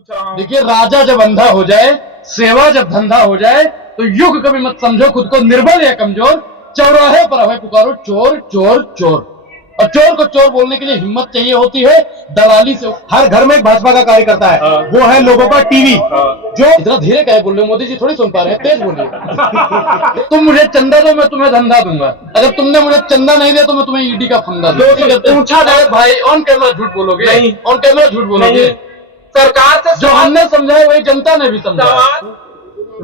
देखिए, राजा जब अंधा हो जाए, सेवा जब धंधा हो जाए, तो युग कभी मत समझो खुद को निर्बल या कमजोर। चौराहे पर हमें पुकारो चोर चोर चोर, और चोर को चोर बोलने के लिए हिम्मत चाहिए होती है दलाली से। हर घर में एक भाजपा का कार्यकर्ता है, वो है लोगों का टीवी। जो इतना धीरे कहे बोल रहे हो, मोदी जी थोड़ी सुन पा रहे हैं, तेज बोलिए। तुम मुझे चंदा दो, मैं तुम्हें धंधा दूंगा। अगर तुमने मुझे चंदा नहीं दिया तो मैं तुम्हें ईडी का फंदा दूंगा। पूछा जाए भाई, ऑन कैमरा झूठ बोलोगे? नहीं, ऑन कैमरा झूठ बोलोगे? सरकार से जो हमने समझाया वही जनता ने भी समझा।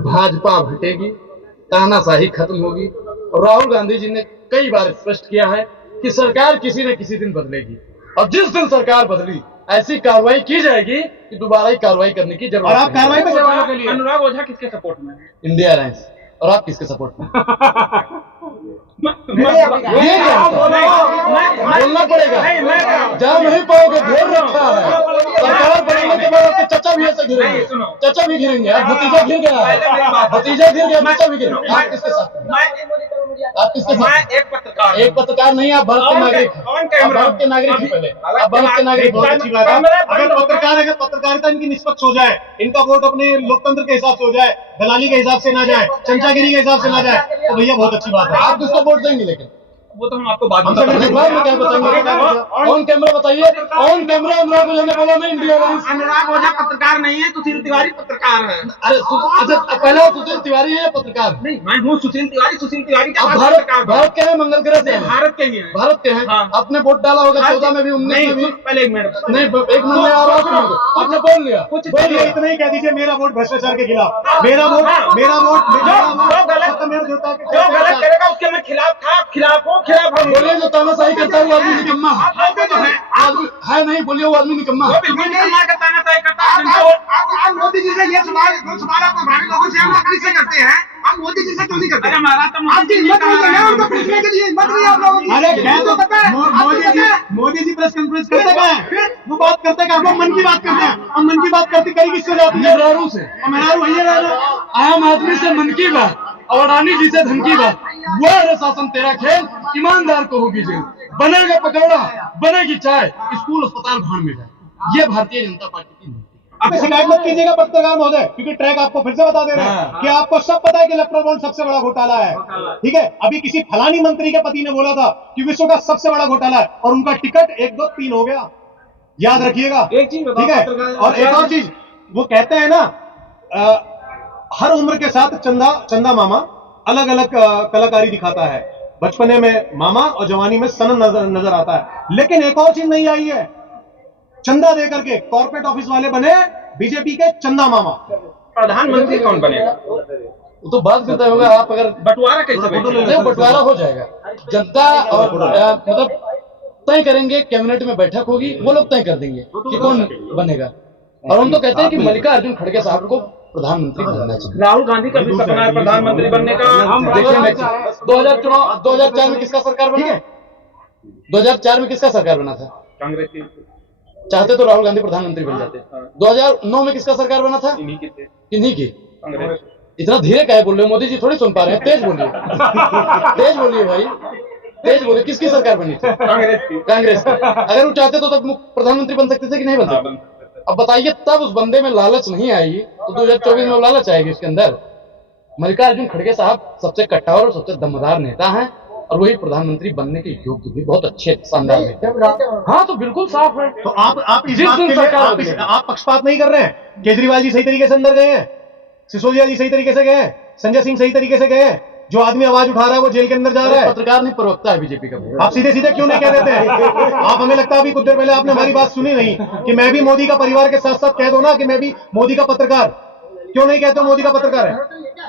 भाजपा घटेगी, तानाशाही खत्म होगी, और राहुल गांधी जी ने कई बार स्पष्ट किया है कि सरकार किसी न किसी दिन बदलेगी, और जिस दिन सरकार बदली ऐसी कार्रवाई की जाएगी कि दोबारा ही कार्रवाई करने की जरूरत। और आप कार्रवाई पे जवानों के लिए अनुराग ओझा किसके सपोर्ट में है? India alliance. और आप किसके सपोर्ट में? ये क्या होता है? बोलना पड़ेगा, जहाँ नहीं पाओगे ढेर रखा है। सरकार बनने के बाद आपके चचा भी ऐसे गिरेंगे, चचा भी गिरेंगे। अब भतीजा गिर गया, भतीजा गिर गया, चचा भी गिरेंगे। आप किसके साथ? आप किसके साथ? एक पत्रकार नहीं, आप भारत के नागरिक हैं। आप भारत के नागरिक हैं पहले, आप भारत के नागरिक। बहुत अच्छी बात है। अगर पत्रकारिता इनकी निष्पक्ष हो जाए, इनका वोट अपने लोकतंत्र के हिसाब से हो जाए, दलाली के हिसाब से ना जाए, चमचागिरी के हिसाब से ना जाए, तो भैया बहुत अच्छी बात है। आप किसको वोट देंगे? लेकिन वो तो हम आपको बाद में क्या बताएंगे? ऑन कैमरा बताइए। ऑन कैमरा अनुराग ओझा ने बोला नहीं इंडिया अलायंस। अनुराग ओझा पत्रकार नहीं है, सुशील तिवारी पत्रकार है। अरे अच्छा, पहले सुशील तिवारी है या पत्रकार? नहीं, मैं हूँ सुशील तिवारी। सुशील तिवारी का भारत के हैं, मंगल ग्रह से हैं। भारत के ही है। भारत के हैं। आपने वोट डाला होगा 14 में भी, 19 में भी। पहले एक मिनट नहीं, एक मिनट में आवाज आपने बोल लिया। कुछ बोलिए, इतना ही कह दीजिए मेरा वोट भ्रष्टाचार के खिलाफ, मेरा वोट जो गलत करेगा उसके मैं खिलाफ था, खिलाफ हूँ, खिलाफ हूँ। बोलिए, जो तानाशाही करता है वो आदमी निकम्मा है। आदमी है नहीं, बोलिए वो आदमी निकम्मा है। बिल्कुल निकम्मा का तानाशाही करता है। आप मोदी जी से ये सवाल आप हमारे लोगों से हम अपनी से करते हैं, आप मोदी जी से क्यों नहीं करते? हमारा तो आपकी हिम्मत नहीं है उनको पूछने के लिए, हिम्मत नहीं आप लोगों की। अरे मोदी जी प्रेस कॉन्फ्रेंस करते क्या है? वो बात करते क्या? वो मन की बात करते हैं, और मन की बात करते कई किससे जाती है? मेहरारू से। मेहरारू वही है, आम आदमी से मन की बात, और अडानी जी से धन की बात। वो है शासन तेरा खेल, ईमानदार को होगी जेल। बनेगा पकौड़ा, बनेगी चाय, स्कूल अस्पताल भाड़ में जाए। ये भारतीय जनता पार्टी की नीति। आप शिकायत मत कीजिएगा पत्रकार महोदय, क्योंकि ट्रैक आपको फिर से बता दे रहे हैं कि आपको सब पता है कि इलेक्ट्रल बॉन्ड सबसे बड़ा घोटाला है। ठीक है, अभी किसी फलानी मंत्री के पति ने बोला था कि विश्व का सबसे बड़ा घोटाला है, और उनका टिकट 1 2 3 हो गया। याद रखिएगा। एक चीज ठीक है, और एक और चीज वो कहते हैं ना, हर उम्र के साथ चंदा मामा अलग अलग कलाकारी दिखाता है। बचपने में मामा और जवानी में सनन नजर आता है। लेकिन एक और चीज नहीं आई है, चंदा देकर के कॉर्पोरेट ऑफिस वाले बने बीजेपी के चंदा मामा। प्रधानमंत्री कौन बनेगा वो तो बात करता होगा। आप अगर बंटवारा कैसे बनेगा? बंटवारा हो जाएगा, जनता और मतलब तय करेंगे। कैबिनेट में बैठक होगी, वो लोग तय कर देंगे कि कौन बनेगा। और हम तो कहते हैं कि मल्लिकार्जुन खड़गे साहब को प्रधानमंत्री बनना चाहिए। राहुल गांधी का भी सपना है प्रधानमंत्री बनने का। हम देखिए, 2004 में किसका सरकार बना? 2004 में किसका सरकार बना था? कांग्रेस की। चाहते तो राहुल गांधी प्रधानमंत्री बन जाते। 2009 में किसका सरकार बना था? इन्हीं की। कांग्रेस। इतना धीरे कहे बोल रहे हो? मोदी जी थोड़ी सुन पा रहे हैं, तेज बोलिए। तेज बोलिए भाई, तेज बोलिए। किसकी सरकार बनी थी? कांग्रेस की। कांग्रेस की। अगर वो चाहते तो तब प्रधानमंत्री बन सकते थे कि नहीं बन सकते? अब बताइए, तब उस बंदे में लालच नहीं आई तो 2024 में लालच आएगी उसके अंदर। मल्लिकार्जुन खड़गे साहब सबसे कट्टर और सबसे दमदार नेता हैं, और वही प्रधानमंत्री बनने के योग्य भी, बहुत अच्छे शानदार नेता। हाँ, तो बिल्कुल साफ है। तो आप इस बात के लिए आप पक्षपात नहीं कर रहे हैं। केजरीवाल जी सही तरीके से अंदर गए हैं, सिसोदिया जी सही तरीके से गए हैं, संजय सिंह सही तरीके से गए हैं। जो आदमी आवाज उठा रहा है वो जेल के अंदर जा रहा है। पत्रकार नहीं, प्रवक्ता है बीजेपी का। आप सीधे सीधे क्यों नहीं कह देते हैं? आप, हमें लगता है अभी कुछ देर पहले आपने हमारी बात सुनी नहीं कि मैं भी मोदी का परिवार के साथ साथ कह दो ना कि मैं भी मोदी का पत्रकार। क्यों नहीं कहते हो मोदी का पत्रकार है?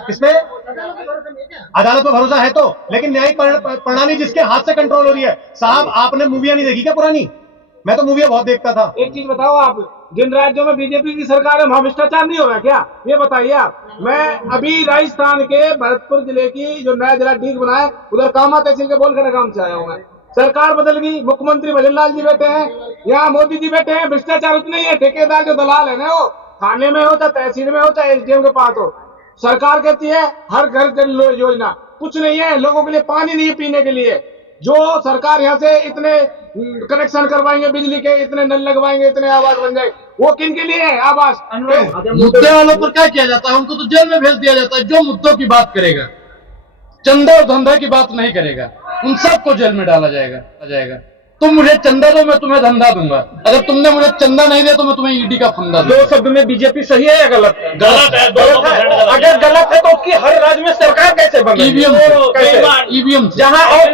इसमें अदालत में भरोसा है तो, लेकिन न्यायिक प्रणाली जिसके हाथ से कंट्रोल हो रही है। साहब, आपने मूवियां नहीं देखी क्या पुरानी? मैं तो मूवियां बहुत देखता था। एक चीज बताओ, आप जिन राज्यों में बीजेपी की सरकार है वहां भ्रष्टाचार नहीं हो रहा क्या? ये बताइए आप। मैं अभी राजस्थान के भरतपुर जिले की जो नया जिला डीग बना है, उधर कामा तहसील के बोलखड़ा गांव से आया हूँ मैं। सरकार बदल गई, मुख्यमंत्री भजन लाल जी बैठे हैं, यहाँ मोदी जी बैठे हैं। भ्रष्टाचार उतना ही है, ठेकेदार जो दलाल है ना, वो थाने में हो चाहे तहसील में हो चाहे एसडीएम के पास हो। सरकार कहती है हर घर जल योजना, कुछ नहीं है। लोगों के लिए पानी नहीं है पीने के लिए। जो सरकार यहाँ से इतने कनेक्शन करवाएंगे बिजली के, इतने नल लगवाएंगे, इतने आवास बन जाए, वो किन के लिए है आवास? मुद्दे वालों पर क्या किया जाता है? उनको तो जेल में भेज दिया जाता है। जो मुद्दों की बात करेगा, चंदा और धंधा की बात नहीं करेगा, उन सबको जेल में डाला जाएगा। तुम मुझे चंदा दो, मैं तुम्हें धंधा दूंगा। अगर तुमने मुझे चंदा नहीं दिया तो मैं तुम्हें ईडी का फंदा दूंगा। दो शब्द में बीजेपी सही है या गलत है? गलत है। अगर गलत है तो उसकी हर राज्य में सरकार कैसे बन रही है? ईवीएम जहाँ और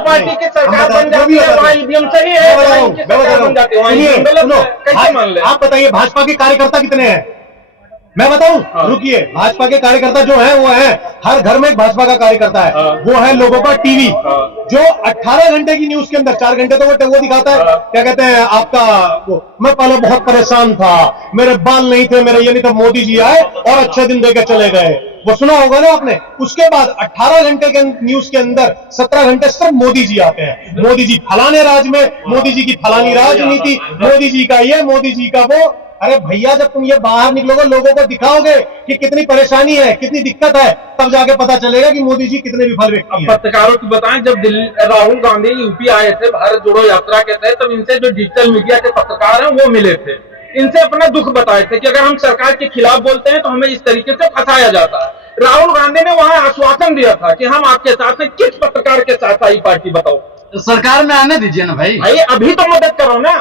पार्टी की सरकार बन जाती है वहाँ ईवीएम सही है, कैसे मान ले? आप बताइए भाजपा के कार्यकर्ता कितने हैं? मैं बताऊं? रुकिए, भाजपा के कार्यकर्ता जो है वो है, हर घर में एक भाजपा का कार्यकर्ता है। वो है लोगों का टीवी, जो 18 घंटे की न्यूज के अंदर 4 घंटे तो वो दिखाता है, क्या कहते हैं आपका वो, मैं पहले बहुत परेशान था, मेरे बाल नहीं थे, मेरे ये नहीं था, मोदी जी आए और अच्छे दिन देकर चले गए। वो सुना होगा ना आपने। उसके बाद 18 घंटे के न्यूज के अंदर 17 घंटे सिर्फ मोदी जी आते हैं। मोदी जी फलाने राज्य में, मोदी जी की फलानी राजनीति, मोदी जी का ये, मोदी जी का वो। अरे भैया, जब तुम ये बाहर निकलोगे, लोगों को दिखाओगे कि कितनी परेशानी है, कितनी दिक्कत है, तब जाके पता चलेगा कि मोदी जी कितने विफल व्यक्ति हैं। पत्रकारों की बताएं, जब राहुल गांधी यूपी आए थे भारत जोड़ो यात्रा के तहत, तब इनसे जो डिजिटल मीडिया के पत्रकार हैं वो मिले थे। इनसे अपना दुख बताए थे कि अगर हम सरकार के खिलाफ बोलते हैं तो हमें इस तरीके से फंसाया जाता है। राहुल गांधी ने वहां आश्वासन दिया था कि हम आपके साथ हैं। किस पत्रकार के साथ आई पार्टी बताओ? सरकार में आने दीजिए ना भाई। अभी तो मदद करो ना।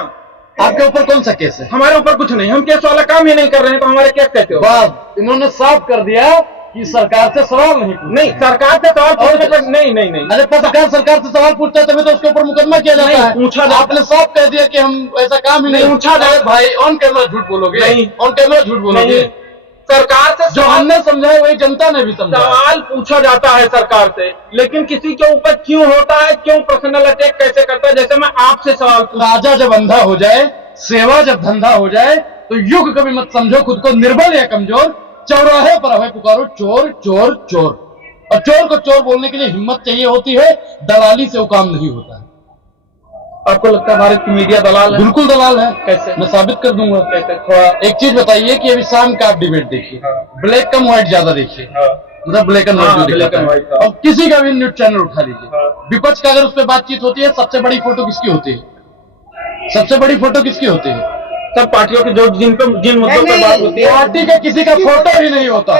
आपके ऊपर कौन सा केस है? हमारे ऊपर कुछ नहीं, हम केस वाला काम ही नहीं कर रहे हैं तो हमारे केस कैसे हो? बस इन्होंने साफ कर दिया कि सरकार से सवाल नहीं सरकार से सवाल पूछने पर नहीं। अरे पत्रकार सरकार से सवाल पूछता है तभी तो उसके ऊपर मुकदमा किया जाता है। पूछा जाता। आपने साफ कह दिया कि हम ऐसा काम ही नहीं। पूछा जाए भाई, ऑन कैमरा झूठ बोलोगे? नहीं। ऑन कैमरा झूठ बोलोगे? सरकार से जो हमने समझाया वही जनता ने भी समझा। सवाल पूछा जाता है सरकार से, लेकिन किसी के ऊपर क्यों होता है, क्यों पर्सनल अटैक कैसे करता है? जैसे मैं आपसे सवाल राजा जब अंधा हो जाए, सेवा जब धंधा हो जाए, तो युग कभी मत समझो खुद को निर्बल या कमजोर। चौराहे पर हमें पुकारो चोर चोर चोर, और चोर को चोर बोलने के लिए हिम्मत चाहिए होती है। दलाली से वो काम नहीं होता है। आपको लगता है भारत की मीडिया दलाल है? बिल्कुल दलाल है। कैसे? मैं साबित कर दूंगा। कैसे? थोड़ा एक चीज बताइए कि अभी शाम का आप डिबेट देखिए, ब्लैक कम व्हाइट ज्यादा देखिए, मतलब ब्लैक एंड व्हाइट जो दिखाता है। और किसी का भी न्यूज चैनल उठा लीजिए, विपक्ष का अगर उस पर बातचीत होती है, सबसे बड़ी फोटो किसकी होती है? सबसे बड़ी फोटो किसकी होती है? सब पार्टियों की जो जिन मुद्दों पर बात होती है, पार्टी का किसी का फोटो ही नहीं होता,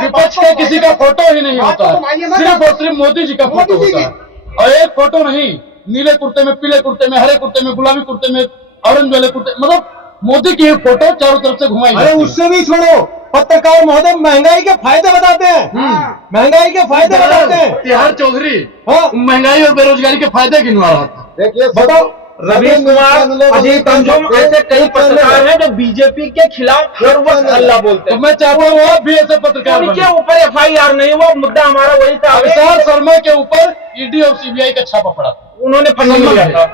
विपक्ष का किसी का फोटो ही नहीं होता, सिर्फ और सिर्फ मोदी जी का फोटो होता है। और एक फोटो नहीं, नीले कुर्ते में, पीले कुर्ते में, हरे कुर्ते में, गुलाबी कुर्ते में, ऑरेंज वाले कुर्ते, मतलब मोदी की फोटो चारों तरफ से घुमाई। अरे उससे भी छोड़ो, पत्रकार महोदय महंगाई के फायदे बताते हैं। महंगाई के फायदे बताते हैं। तिहाड़ चौधरी महंगाई और बेरोजगारी के फायदे गिनवा रहा था। देखिए, बताओ। रवीश कुमार, अजीत अंजुम, ऐसे कई पत्रकार हैं जो बीजेपी के खिलाफ हर वक्त हल्ला बोलते तो हैं। मैं चाहता हूँ आप भी ऐसे पत्रकार बने। उनके ऊपर FIR नहीं हुआ, मुद्दा हमारा वही था। अभिषेक शर्मा के ऊपर ईडी और CBI का छापा पड़ा था। उन्होंने फंडिंग लिया था।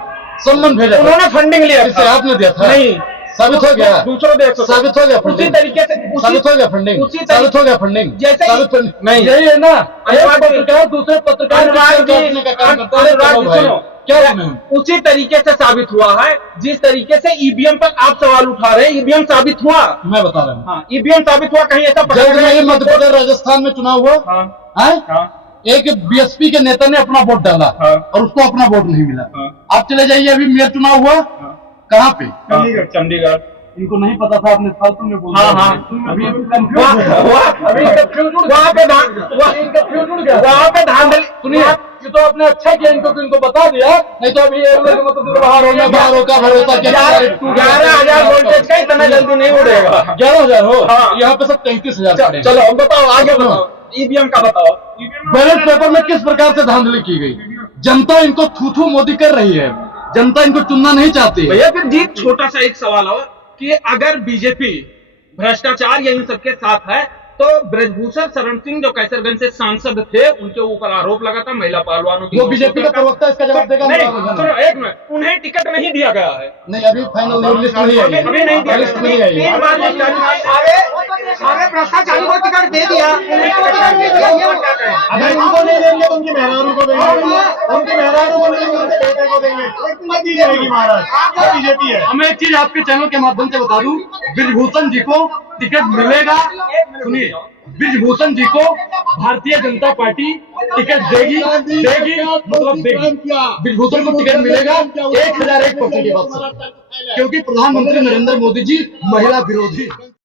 सम्मन भेजा, उन्होंने फंडिंग लिया इसे था। आपने दिया था? नहीं, साबित हो गया। दूसरों देश साबित हो गया उसी फंडिंग। तरीके से साबित हो गया फंडिंग। साबित हो गया फंडिंग। जैसे साबित नहीं, यही है ना, अनुराग पत्रकार दूसरे पत्रकार का काम करता है। क्या उसी तरीके से साबित हुआ है जिस तरीके से EVM पर आप सवाल उठा रहे हैं। EVM साबित हुआ, मैं बता रहा हूँ। हाँ, EVM साबित हुआ। कहीं ऐसा जब नहीं मध्य प्रदेश राजस्थान में चुनाव हुआ, एक BSP के नेता ने अपना वोट डाला और उसको अपना वोट नहीं मिला। आप चले जाइए, अभी मेयर चुनाव हुआ कहाँ पे? चंडीगढ़। इनको नहीं पता था, आपने फालतू में बोला। अभी वहाँ पे धांधली। सुनिए, ये तो आपने अच्छा किया इनको बता दिया, नहीं तो अभी बाहर होना, बाहर का भरोसा क्या? 11,000 वोल्टेज का इतना जल्दी नहीं उड़ेगा। 11,000 हो, यहाँ पे सब 33,000। चलो अब बताओ, आगे बताओ, EVM का बताओ। बैलेट पेपर में किस प्रकार से धांधली की गई? जनता इनको थू मोदी कर रही है, जनता इनको चुनना नहीं चाहती। भैया फिर जीत, छोटा सा एक सवाल हो कि अगर बीजेपी भ्रष्टाचार या इन सबके साथ है तो ब्रजभूषण शरण सिंह जो कैसरगंज से सांसद थे, उनके ऊपर आरोप लगा था महिला पहलवानों की। वो बीजेपी का प्रवक्ता इसका जवाब देगा। नहीं, सुनो एक मिनट, उन्हें टिकट नहीं दिया गया है। नहीं, अभी फाइनल लिस्ट नहीं आई। अभी नहीं दिया, लिस्ट नहीं आई। सारे भ्रष्टाचारी को टिकट दे दिया। अगर इनको नहीं देंगे तो उनकी मेहरारू को देंगे, उनकी मेहरारू को देंगे, उनके बेटे को देंगे। मत दी जाएगी महाराज, आपका बीजेपी है। हमें एक चीज आपके चैनल के माध्यम से बता दूं, ब्रजभूषण जी को टिकट मिलेगा। सुनिए, ब्रिजभूषण जी को भारतीय जनता पार्टी टिकट देगी मतलब देगी। ब्रिजभूषण को टिकट मिलेगा 1001% की बात, क्योंकि प्रधानमंत्री नरेंद्र मोदी जी महिला विरोधी।